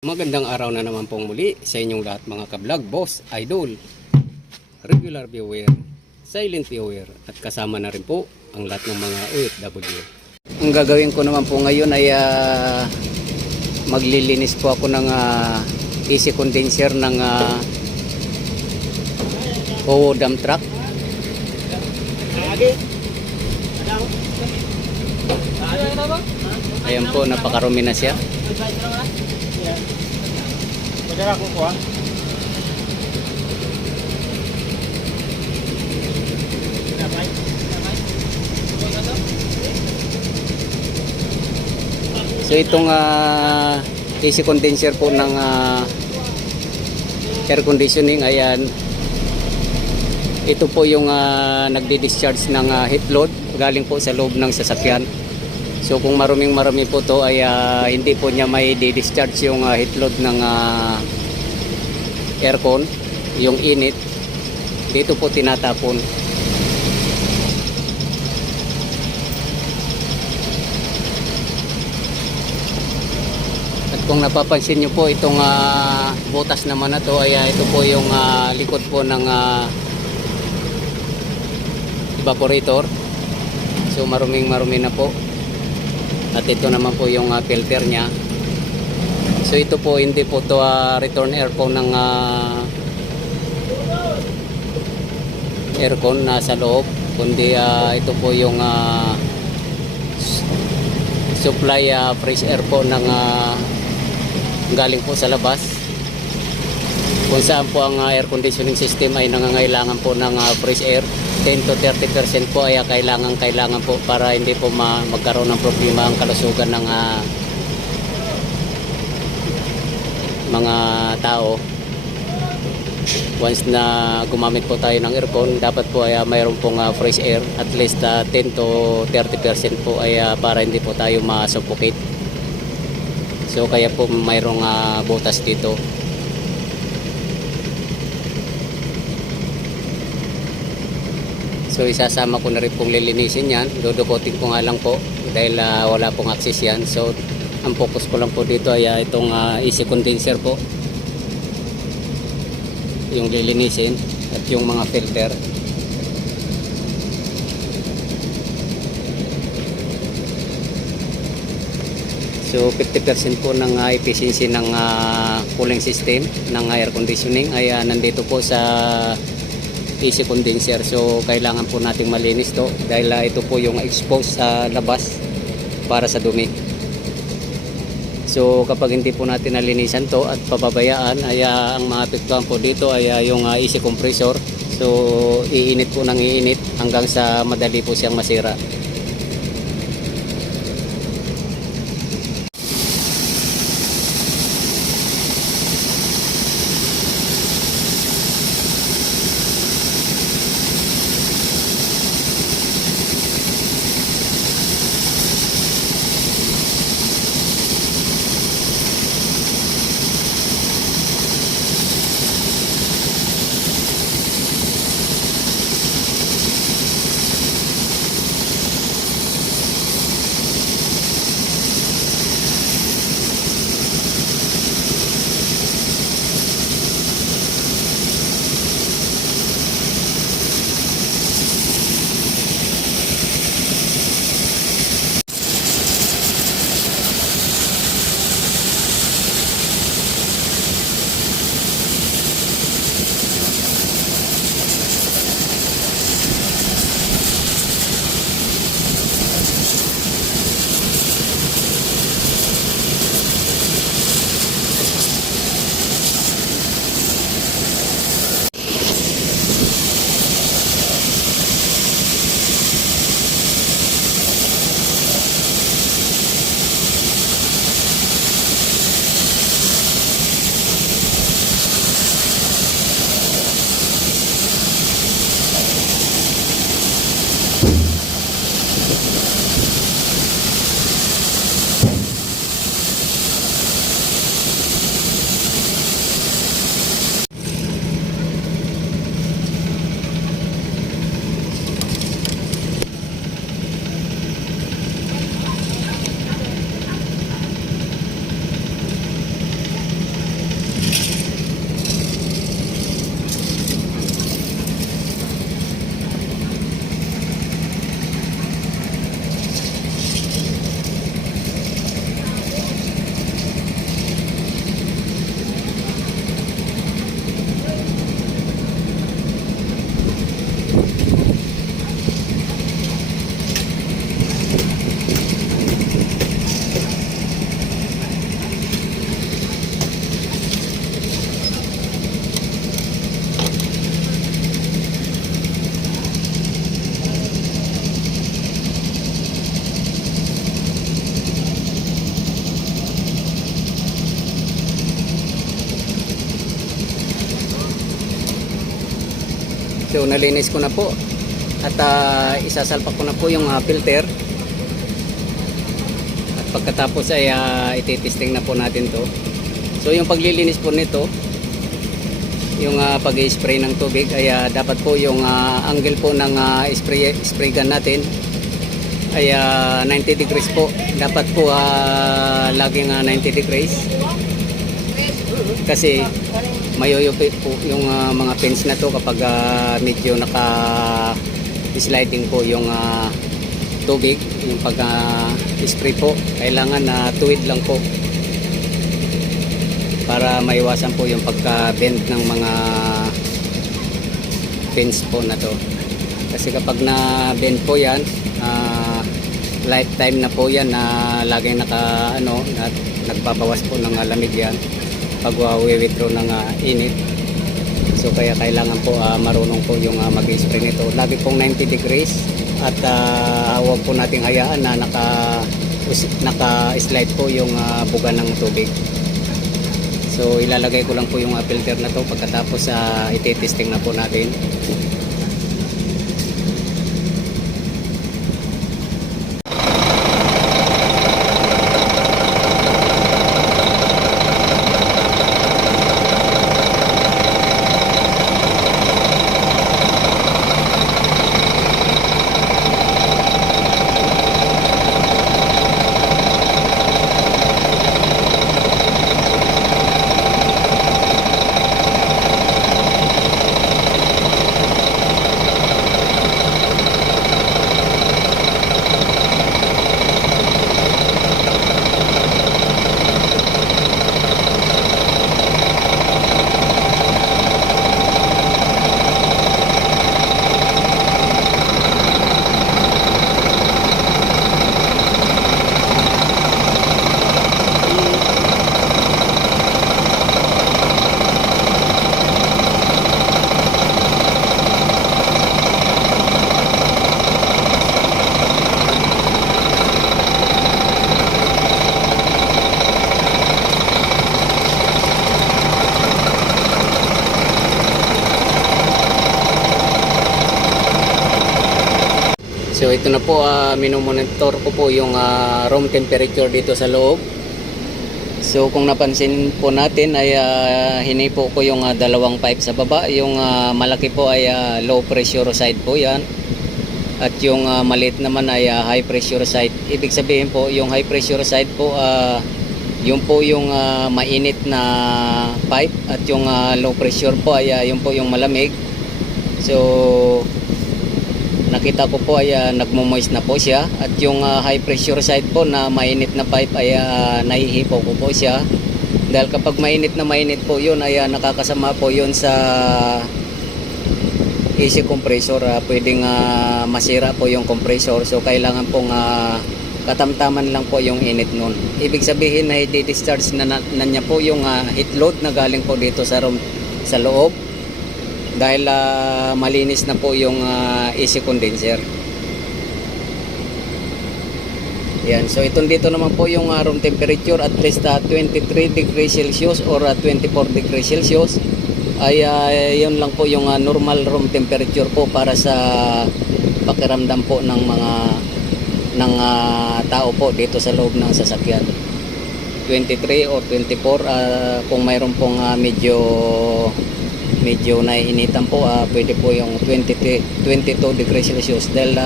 Magandang araw na naman pong muli sa inyong lahat mga ka-vlog, boss, idol, regular viewer, silent viewer at kasama na rin po ang lahat ng mga OFW. Ang gagawin ko naman po ngayon ay maglilinis po ako ng AC condenser ng OO dump truck. Ayan po, napakarumi na siya. Padala ko po So itong AC condenser po ng air conditioning, ayan, ito po yung nagdi-discharge ng heat load galing po sa loob ng sasakyan. So kung maruming po to ay hindi po niya may di-discharge yung heat load ng aircon, yung init, dito po tinatapon. At kung napapansin nyo po itong butas naman na to ay ito po yung likod po ng evaporator. So marumi na po. At ito naman po yung filter nya. So ito po hindi po to return air po ng aircon na sa loob, kundi ito po yung supply fresh air po ng galing po sa labas, kung saan po ang air conditioning system ay nangangailangan po ng fresh air. 10 to 30% po ay kailangan po para hindi po magkaroon ng problema ang kalusugan ng mga tao. Once na gumamit po tayo ng aircon, dapat po ay mayroon pong fresh air, at least 10 to 30% po ay para hindi po tayo masuffocate. So kaya po mayroong butas dito. So isasama ko na rin pong lilinisin yan. Dudukotin ko nga lang po dahil wala pong access yan. So ang focus ko lang po dito ay itong AC condenser po, yung lilinisin, at yung mga filter. So 50% po ng efficiency ng cooling system ng air conditioning ay nandito po sa AC condenser. So kailangan po nating malinis to dahil ito po yung exposed sa labas para sa dumi. So kapag hindi po natin nalinisan to at pababayaan, ay ang maapektuhan po dito ay yung AC compressor. So iinit po ng iinit hanggang sa madali po siyang masira. So nalinis ko na po at isasalpak ko na po yung filter. At pagkatapos ay ititesting na po natin to. So yung paglilinis po nito, yung pag-spray ng tubig ay dapat po yung angle po ng spray gun natin ay 90 degrees po. Dapat po laging 90 degrees kasi mayuyupi po yung mga pins na to kapag medyo naka sliding po yung tubig. Yung pag spray po kailangan tuwid lang po para maiwasan po yung pagka-bend ng mga pins po na to. Kasi kapag na-bend po yan, lifetime na po yan na laging nagbabawas po ng lamig yan pag withdraw ng init. So kaya kailangan po marunong po yung mag-spray nito. Lagi pong 90 degrees at huwag po nating hayaan na naka-slide po yung buga ng tubig. So ilalagay ko lang po yung filter na to pagkatapos ititesting na po natin. So ito na po, minomonitor ko po yung room temperature dito sa loob. So kung napansin po natin ay hinipo ko yung dalawang pipe sa baba. Yung malaki po ay low pressure side po yan. At yung maliit naman ay high pressure side. Ibig sabihin po yung high pressure side po, yun po yung mainit na pipe. At yung low pressure po ay yun po yung malamig. So nakita ko po ay nagmo-moist na po siya. At yung high pressure side po na mainit na pipe ay nahihipo ko po siya. Dahil kapag mainit po yun ay nakakasama po yun sa AC compressor. Pwedeng masira po yung compressor. So kailangan pong katamtaman lang po yung init nun. Ibig sabihin na i-discharge na niya po yung heat load na galing po dito sa room sa loob. Dahil malinis na po yung AC condenser. Yan. So itong dito naman po yung room temperature at least 23 degrees Celsius or 24 degrees Celsius. Ay yun lang po yung normal room temperature po para sa pakiramdam po ng mga tao po dito sa loob ng sasakyan. 23 or 24 kung mayroon pong medyo naiinitan po, pwede po yung 22 degrees Celsius dahil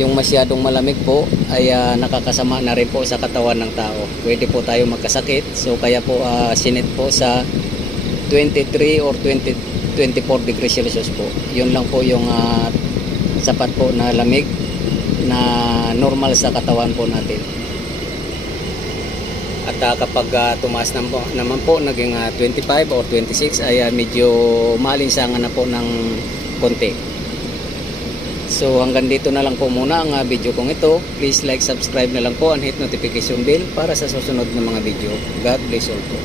yung masyadong malamig po ay nakakasama na rin po sa katawan ng tao. Pwede po tayo magkasakit. So kaya po sinit po sa 23 or 24 degrees Celsius po. Yun lang po yung sapat po na lamig na normal sa katawan po natin. At kapag tumaas naman po naging 25 or 26 ay medyo malinsangan na po ng konti. So hanggang dito na lang po muna ang video kong ito. Please like, subscribe na lang po and hit notification bell para sa susunod na mga video. God bless all po.